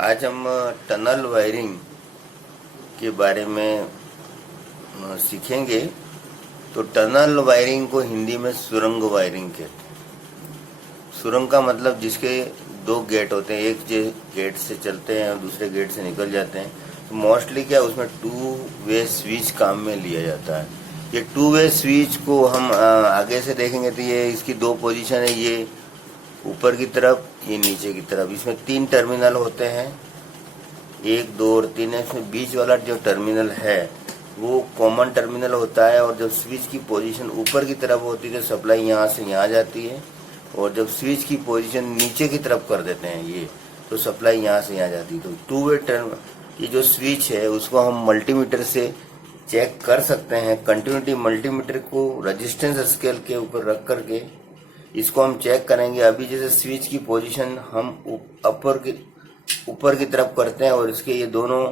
आज हम tunnel wiring के बारे में सीखेंगे। तो टनल वायरिंग को हिंदी में सुरंग वायरिंग कहते हैं। सुरंग का मतलब जिसके दो गेट होते हैं, एक जो गेट से चलते हैं और दूसरे गेट से निकल जाते हैं। तो मोस्टली क्या उसमें 2 वे स्विच काम में लिया जाता है। ये 2 वे स्विच को हम आगे से देखेंगे तो ये इसकी 2 पोजीशन है, ये ऊपर की तरफ, ये नीचे की तरफ। इसमें 3 टर्मिनल होते हैं, 1, 2 और 3 है। इसमें बीच वाला जो टर्मिनल है वो कॉमन टर्मिनल होता है, और जब स्विच की पोजीशन ऊपर की तरफ होती है तो सप्लाई यहाँ से यहाँ जाती है, और जब स्विच की पोजीशन नीचे की तरफ कर देते हैं ये, तो सप्लाई यहाँ से यहाँ जाती है। तो 2 वे टर्म ये जो स्विच है उसको हम मल्टीमीटर से चेक कर सकते हैं। कंटिन्यूटी मल्टीमीटर को रेजिस्टेंस स्केल के ऊपर रख करके इसको हम चेक करेंगे। अभी जैसे स्विच की पोजीशन हम ऊपर की तरफ करते हैं, और इसके ये दोनों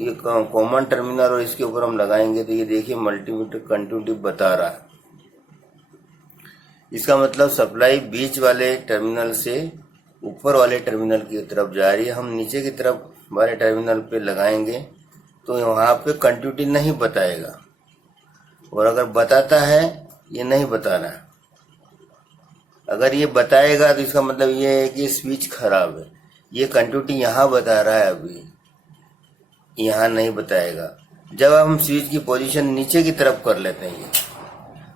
ये कॉमन टर्मिनल और इसके ऊपर हम लगाएंगे तो ये देखिए मल्टीमीटर कंटिन्यूटी बता रहा है। इसका मतलब सप्लाई बीच वाले टर्मिनल से ऊपर वाले टर्मिनल की तरफ जा रही है। हम नीचे की तरफ वाले टर्मिनल पे लगाएंगे तो वहाँ पे कंटिन्यूटी नहीं बताएगा, और अगर बताता है ये नहीं बता रहा है। अगर ये बताएगा तो इसका मतलब ये है कि स्विच खराब है। ये कंटिन्यूटी यहाँ बता रहा है, अभी यहाँ नहीं बताएगा। जब हम स्विच की पोजीशन नीचे की तरफ कर लेते हैं,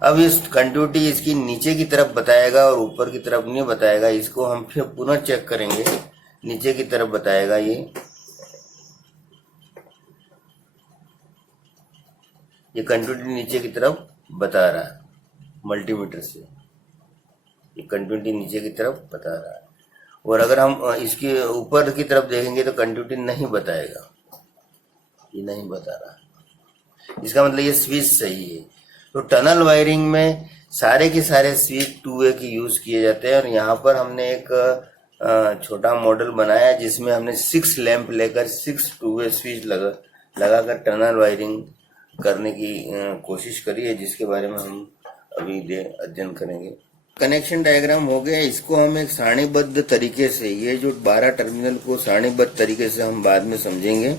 अब इस कंटिन्यूटी इसकी नीचे की तरफ बताएगा और ऊपर की तरफ नहीं बताएगा। इसको हम फिर पुनः चेक करेंगे, नीचे की तरफ बताएगा। ये कंटिन्यूटी नीचे की तरफ बता रहा है मल्टीमीटर से, ये कंटिन्यूटी नीचे की तरफ बता रहा है। और अगर हम इसके ऊपर की तरफ देखेंगे तो कंटिन्यूटी नहीं बताएगा, ये नहीं बता रहा। इसका मतलब ये स्विच सही है। तो टनल वायरिंग में सारे के सारे स्विच 2 वे के यूज किए जाते हैं। और यहाँ पर हमने एक छोटा मॉडल बनाया जिसमें हमने 6 लैंप लेकर 6 2 वे स्विच लगाकर टनल वायरिंग करने की कोशिश करी है, जिसके बारे में हम अभी अध्ययन करेंगे। कनेक्शन डायग्राम हो गया। इसको हम एक सारणीबद्ध तरीके से, ये जो 12 टर्मिनल को सारणीबद्ध तरीके से हम बाद में समझेंगे।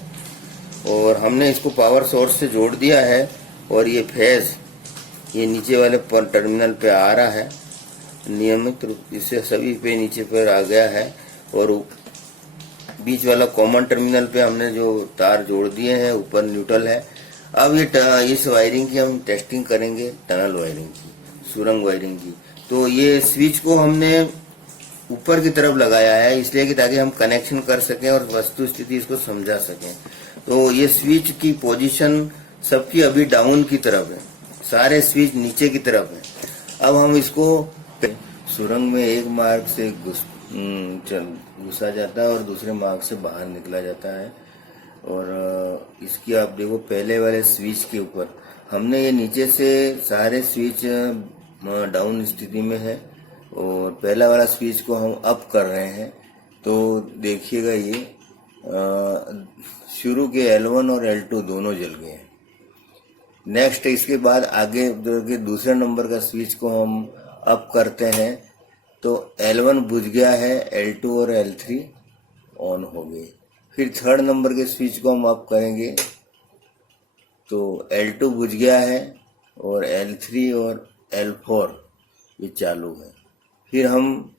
और हमने इसको पावर सोर्स से जोड़ दिया है, और ये फेज ये नीचे वाले टर्मिनल पे आ रहा है नियमित रूप से, सभी पे नीचे पर आ गया है। और बीच वाला कॉमन टर्मिनल पे हमने जो तार जोड़ दिए हैं, ऊपर न्यूट्रल है। अब ये इस वायरिंग की हम टेस्टिंग करेंगे, टनल वायरिंग की, सुरंग वायरिंग की। तो ये स्विच को हमने ऊपर की तरफ लगाया है इसलिए कि ताकि हम कनेक्शन कर सकें और वस्तु स्थिति इसको समझा सकें। तो ये स्विच की पोजीशन सबकी अभी डाउन की तरफ है, सारे स्विच नीचे की तरफ है। अब हम इसको सुरंग में एक मार्ग से घुसा जाता है और दूसरे मार्ग से बाहर निकला जाता है। और इसकी आप देखो, पहले वाले स्विच के ऊपर हमने ये नीचे से सारे स्विच डाउन स्थिति में है, और पहला वाला स्विच को हम अप कर रहे हैं। तो देखिएगा ये शुरू के L1 और L2 दोनों जल गए हैं। नेक्स्ट इसके बाद आगे जो कि दूसरे नंबर का स्विच को हम अप करते हैं तो L1 बुझ गया है, L2 और L3 ऑन हो गए। फिर थर्ड नंबर के स्विच को हम अप करेंगे तो L2 बुझ गया है, और L3 और L4 ये चालू है। फिर हम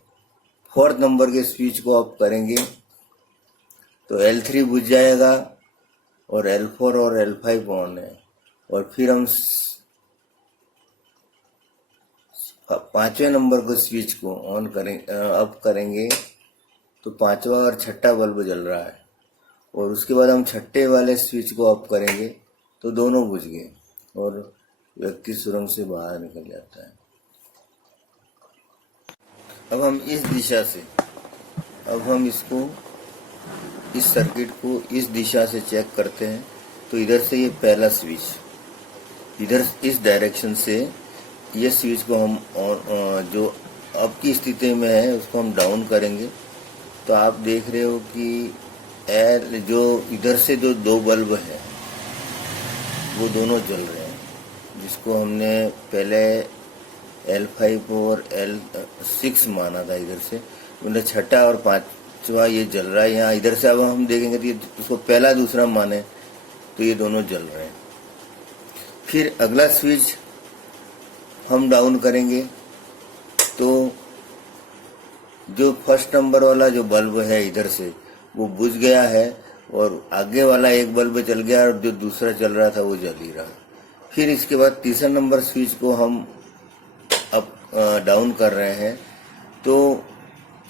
फोर्थ नंबर के स्विच को अप करेंगे तो L3 बुझ जाएगा, और L4 और L5 ऑन है। और फिर हम 5वें नंबर को स्विच को ऑन करेंगे, अप करेंगे तो 5वां और 6ठा बल्ब जल रहा है। और उसके बाद हम 6ठे वाले स्विच को अप करेंगे तो दोनों बुझ गए और व्यक्ति सुरंग से बाहर निकल जाता है। अब हम इस दिशा से, अब हम इसको, इस सर्किट को इस दिशा से चेक करते हैं। तो इधर से ये पहला स्विच, इधर इस डायरेक्शन से ये स्विच को हम जो अब की स्थिति में है उसको हम डाउन करेंगे। तो आप देख रहे हो कि जो इधर से जो 2 बल्ब है वो दोनों जल रहे हैं, जिसको हमने पहले L5 और L6 माना था। इधर से मतलब 6ठा और पांचवा ये जल रहा है यहाँ। इधर से अब हम देखेंगे तो ये उसको पहला दूसरा माने तो ये दोनों जल रहे हैं। फिर अगला स्विच हम डाउन करेंगे तो जो फर्स्ट नंबर वाला जो बल्ब है इधर से वो बुझ गया है और आगे वाला एक बल्ब जल गया और जो दूसरा चल रहा था वो जल ही रहा। फिर इसके बाद तीसरा नंबर स्विच को हम अप डाउन कर रहे हैं तो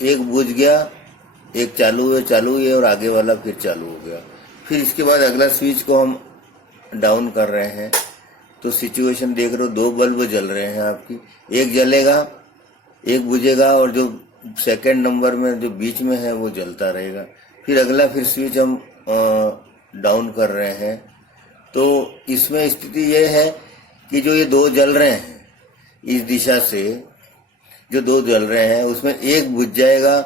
एक बुझ गया, एक चालू हुए और आगे वाला फिर चालू हो गया। फिर इसके बाद अगला स्विच को हम डाउन कर रहे हैं तो सिचुएशन देख रहे हो, दो बल्ब जल रहे हैं आपकी, एक जलेगा एक बुझेगा और जो सेकंड नंबर में जो बीच में है वो जलता रहेगा। फिर अगला फिर स्विच हम डाउन कर रहे हैं तो इसमें स्थिति ये है कि जो ये दो जल रहे हैं इस दिशा से, जो दो जल रहे हैं उसमें एक बुझ जाएगा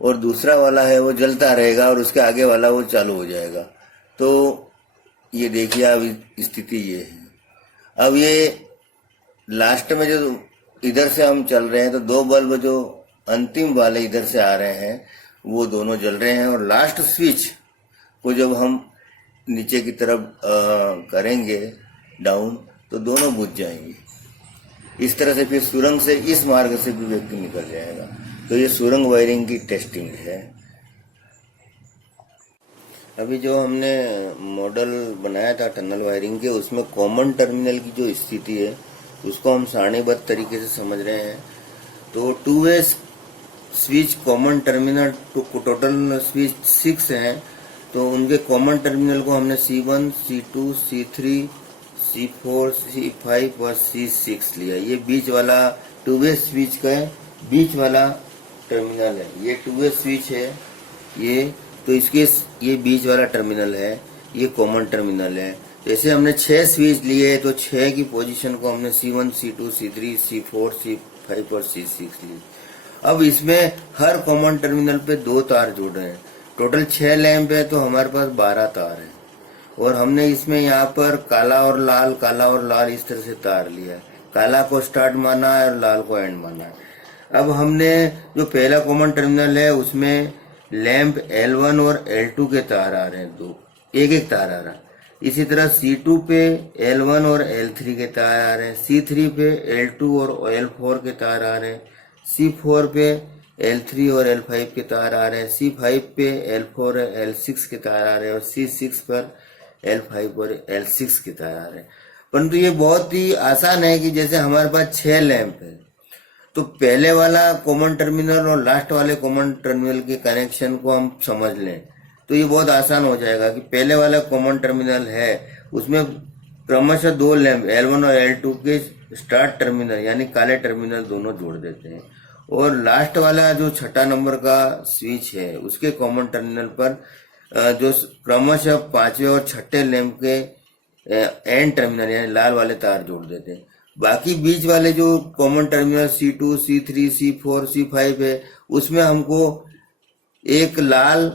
और दूसरा वाला है वो जलता रहेगा और उसके आगे वाला वो चालू हो जाएगा। तो ये देखिए अब स्थिति ये है। अब ये लास्ट में जो इधर से हम चल रहे हैं तो दो बल्ब जो अंतिम वाले इधर से आ रहे हैं वो दोनों जल रहे हैं और लास्ट स्विच को जब हम नीचे की तरफ करेंगे डाउन तो दोनों बुझ जाएंगे। इस तरह से फिर सुरंग से इस मार्ग से भी व्यक्ति निकल जाएगा। तो ये सुरंग वायरिंग की टेस्टिंग है। अभी जो हमने मॉडल बनाया था टनल वायरिंग के उसमें कॉमन टर्मिनल की जो स्थिति है उसको हम सारणीबद्ध तरीके से समझ रहे हैं। तो two way switch common terminal total switch 6 हैं तो उनके कॉमन टर्मिनल को हमने C1, C2, C3, C4, C5 और C6 लिया। ये बीच वाला टू वे स्विच का बीच वाला टर्मिनल है। ये टू वे स्विच है ये, तो इसके ये बीच वाला टर्मिनल है, ये कॉमन टर्मिनल है। जैसे हमने 6 स्विच लिए तो 6 की पोजीशन को हमने C1, C2, C3, C4, C5 और C6 ली। अब इसमें हर कॉमन टर्मिनल पे 2 तार जोड़ रहे हैं। टोटल 6 लैंप है तो हमारे पास 12 तार है और हमने इसमें यहाँ पर काला और लाल इस तरह से तार लिया है। काला को स्टार्ट माना है और लाल को एंड माना है। अब हमने जो पहला कॉमन टर्मिनल है उसमें लैंप L1 और L2 के तार आ रहे हैं, एक तार आ रहा है। इसी तरह C2 पे L1 और L3 के तार आ रहे हैं, C3 पे L2 और L4 के तार आ रहे हैं, C4 पे L3 और L5 के तार आ रहे हैं, C5 पे L4 और L6 के तार आ रहे हैं और C6 पर L5 और L6 के तार आ रहे हैं। परंतु ये बहुत ही आसान है कि जैसे हमारे पास 6 लैंप है तो पहले वाला कॉमन टर्मिनल और लास्ट वाले कॉमन टर्मिनल के कनेक्शन को हम समझ लें तो ये बहुत आसान हो जाएगा कि पहले वाला कॉमन टर्मिनल है उसमें क्रमशः 2 लैंप L1 और L2 के स्टार्ट टर्मिनल यानी काले टर्मिनल दोनों जोड़ देते हैं और लास्ट वाला जो छठा नंबर का स्विच है उसके कॉमन टर्मिनल पर जो क्रमशः 5वें और 6ठे लैंप के एंड टर्मिनल यानी लाल वाले तार जोड़ देते हैं। बाकी बीच वाले जो common terminal C2, C3, C4, C5 है उसमें हमको एक लाल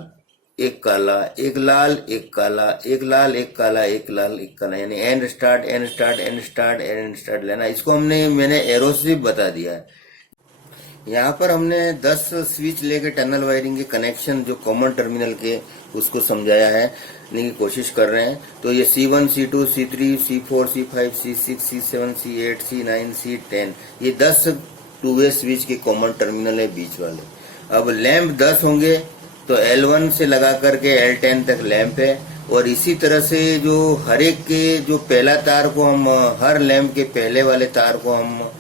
एक काला, एक लाल एक काला, एक लाल एक काला, एक लाल एक काला यानी and start and start and start and start लेना। इसको मैंने एरो से बता दिया है। यहाँ पर हमने 10 स्विच लेके टनल वायरिंग के कनेक्शन जो कॉमन टर्मिनल के उसको समझाया है की कोशिश कर रहे हैं। तो ये C1, C2, C3, C4, C5, C6, C7, C8, C9, C10 ये 10 टू वे स्विच के कॉमन टर्मिनल है बीच वाले। अब लैंप 10 होंगे तो L1 से लगा करके L10 तक लैंप है और इसी तरह से जो हर एक के जो पहला तार को हम हर लैंप के पहले वाले तार को हम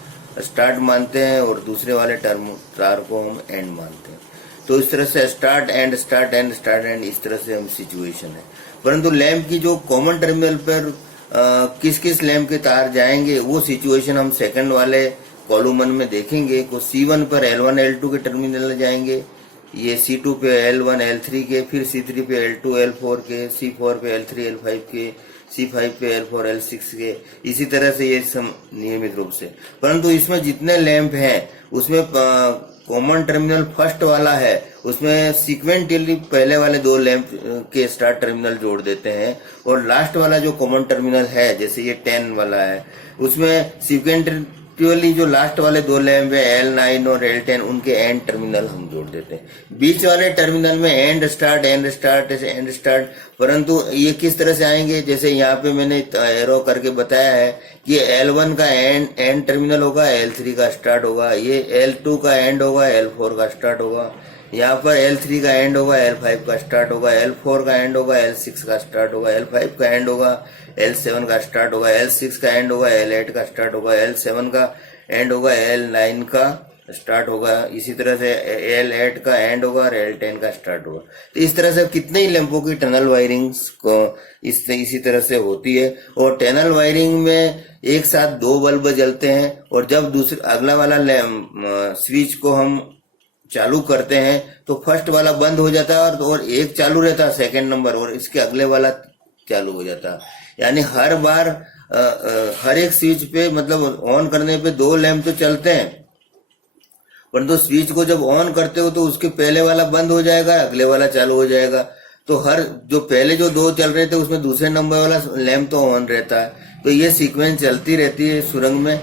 स्टार्ट मानते हैं और दूसरे वाले तार को हम एंड मानते हैं। तो इस तरह से start and start and start and इस तरह से हम सिचुएशन है। परंतु लैंप की जो कॉमन टर्मिनल पर किस किस लैंप के तार जाएंगे वो सिचुएशन हम सेकंड वाले कॉलम में देखेंगे। को C1 पर L1 L2 के टर्मिनल जाएंगे, ये C2 पे L1 L3 के, फिर C3 पे L2 L4 के, C4 पे L3 L5 के, C5 पे L4 L6 के, इसी तरह से ये नियमित रूप से। परंतु इसमें जितने लैंप हैं उसमें कॉमन टर्मिनल फर्स्ट वाला है उसमें सीक्वेंटली पहले वाले 2 लैंप के स्टार्ट टर्मिनल जोड़ देते हैं और लास्ट वाला जो कॉमन टर्मिनल है जैसे ये 10 वाला है उसमें सीक्वेंटली एक्चुअली जो लास्ट वाले दो लैंप है L9 और L10 उनके एंड टर्मिनल हम जोड़ देते हैं। बीच वाले टर्मिनल में एंड स्टार्ट ऐसे एंड स्टार्ट, परंतु ये किस तरह से आएंगे, जैसे यहाँ पे मैंने एरो करके बताया है कि L1 का एंड टर्मिनल होगा, L3 का स्टार्ट होगा, ये L2 का एंड होगा, L4 का स्टार्ट होगा, यहाँ पर L3 का एंड होगा, L5 का स्टार्ट होगा, L4 का एंड होगा, L6 का स्टार्ट होगा, L5 का एंड होगा, L7 का स्टार्ट होगा, L6 का एंड होगा, L8 का स्टार्ट होगा, L7 का एंड होगा, L9 का स्टार्ट होगा, इसी तरह से L8 का एंड होगा और L10 का स्टार्ट होगा। तो इस तरह से कितने ही लैंपों की टनल वायरिंग्स को इसी तरह से होती है। और टनल वायरिंग में एक साथ दो बल्ब जलते हैं, और जब अगला वाला स्विच को हम चालू करते हैं तो फर्स्ट वाला बंद हो जाता है और एक चालू रहता है सेकंड नंबर, और इसके अगले वाला चालू हो जाता है। यानी हर बार हर एक स्विच पे मतलब ऑन करने पे दो लैंप तो चलते हैं, परंतु स्विच को जब ऑन करते हो तो उसके पहले वाला बंद हो जाएगा, अगले वाला चालू हो जाएगा। तो हर जो पहले जो दो चल रहे थे उसमें दूसरे नंबर वाला लैंप तो ऑन रहता है। तो ये सीक्वेंस चलती रहती है सुरंग में।